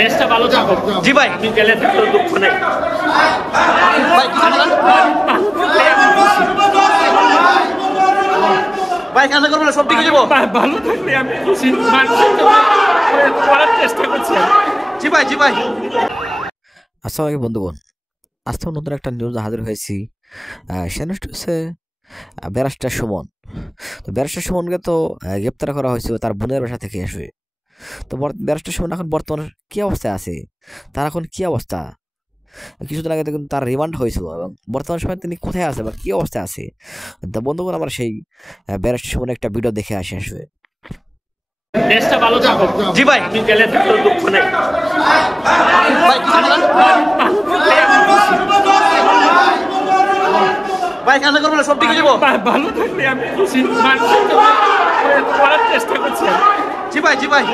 দেশটা ভালো থাকুক। জি ভাই, আমি গেলে থাকলেও দুঃখ নেই ভাই কিছু বলেন ভাই, কান্না করবেন না, সব ঠিক হয়ে যাবো। ভালো থাকলে আমি খুশি, করার চেষ্টা করছি। জি ভাই, জি ভাই। আসসালামু আলাইকুম বন্ধুগণ, আজকে নতুন একটা নিউজ হাজির হয়েছি। সেটা হচ্ছে ব্যারিস্টার সুমন। তো ব্যারিস্টার সুমনকে তো গ্রেপ্তার করা হয়েছিল তার বোনের বাসা থেকে এসে। তো ব্যারিস্টার সুমন এখন বর্তমানে কী অবস্থায় আছে, তার এখন কী অবস্থা? কিছুদিন আগে কিন্তু তার রিমান্ড হয়েছিল এবং বর্তমান সময়ে তিনি কোথায় আছে বা কী অবস্থায় আছে, তো বন্ধুগণ আমরা সেই ব্যারিস্টার সুমনের একটা ভিডিও দেখে আসি আসবে। দেশটা ভালো থাকুক। জি ভাই, আমি গেলে থাকলেও দুঃখ নেই ভাই কিছু বলেন ভাই, কান্না করবেন না, সব ঠিক হয়ে যাবো। ভালো থাকলে আমি খুশি, করার চেষ্টা করছি। জি ভাই, জি ভাই।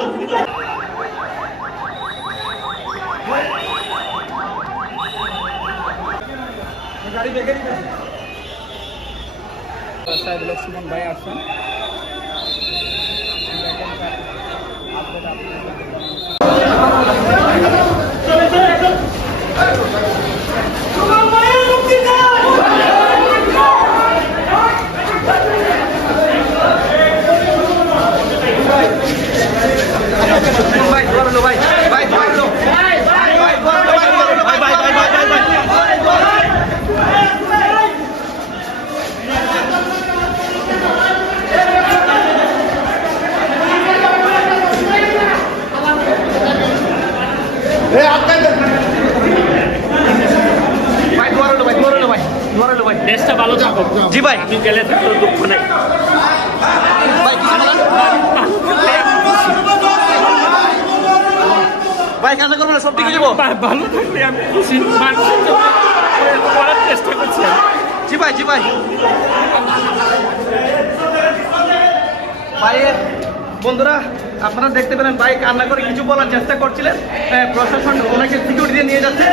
সুমন ভাই আসছেন। ভাই ধরলো, ভাই ভাই ধরলো, ভাই ভাই ধরলো, ভাই ভাই ভাই ভাই ভাই ভাই ভাই ধরলো, ভাই ধরলো, ভাই ধরলো, ভাই। দেশটা ভালো থাকুক। জি ভাই, আমি গেলে থাকলেও দুঃখ নেই ভাই কিছু বলেন ভাই, কান্না করবেন না, সব ঠিক হয়ে যাবো। ভালো থাকলে আমি খুশি, করার চেষ্টা করছি। জি ভাই, জি ভাই। ভাইয়ের বন্ধুরা আপনারা দেখতে পেলেন, ভাই কান্না করে কিছু বলার চেষ্টা করছিলেন। প্রশাসন ওনাকে সিকিউরিটি দিয়ে নিয়ে যাচ্ছে।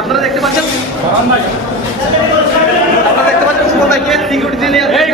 আপনারা দেখতে পাচ্ছেন, আপনারা দেখতে পাচ্ছেন সুমন ভাইকে সিকিউরিটি দিয়ে নিয়ে যাচ্ছে।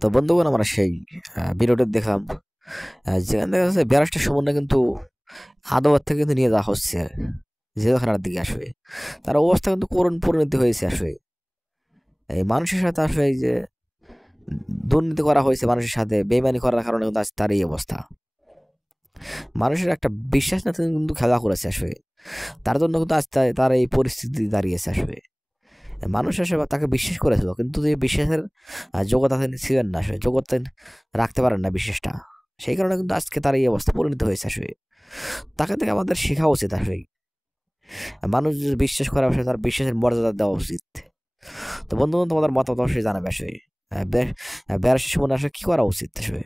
তো বন্ধুগণ, আমরা সেই ভিডিওটা দেখলাম যেখানে দেখা যাচ্ছে ব্যারাজটা সুমনরা কিন্তু আদালত থেকে কিন্তু নিয়ে যাওয়া হচ্ছে জেলখানার দিকে আসবে। তার অবস্থা কিন্তু করুণ পরিণতি হয়েছে আসবে। এই মানুষের সাথে আসলে এই যে দুর্নীতি করা হয়েছে, মানুষের সাথে বেইমানি করার কারণে কিন্তু আজ তার এই অবস্থা। মানুষের একটা বিশ্বাস না কিন্তু খেলা করেছে আসবে, তার জন্য কিন্তু আজ তার এই পরিস্থিতি দাঁড়িয়েছে আসবে। মানুষ আসলে তাকে বিশ্বাস করেছিল, কিন্তু এই বিশ্বাসের যোগ্যতা তিনি ছিলেন না, আসলে যোগ্যতা রাখতে পারেন না বিশ্বাসটা। সেই কারণে কিন্তু আজকে তার এই অবস্থা পরিণত হয়েছে আসলে। তাকে থেকে আমাদের শেখা উচিত আসলে, মানুষ যদি বিশ্বাস করে আসলে তার বিশ্বাসের মর্যাদা দেওয়া উচিত। তো বন্ধু, তোমাদের মতামত অবশ্যই জানাবে আসলে। ব্যারাজটা সুমন আসলে কি করা উচিত আসলে।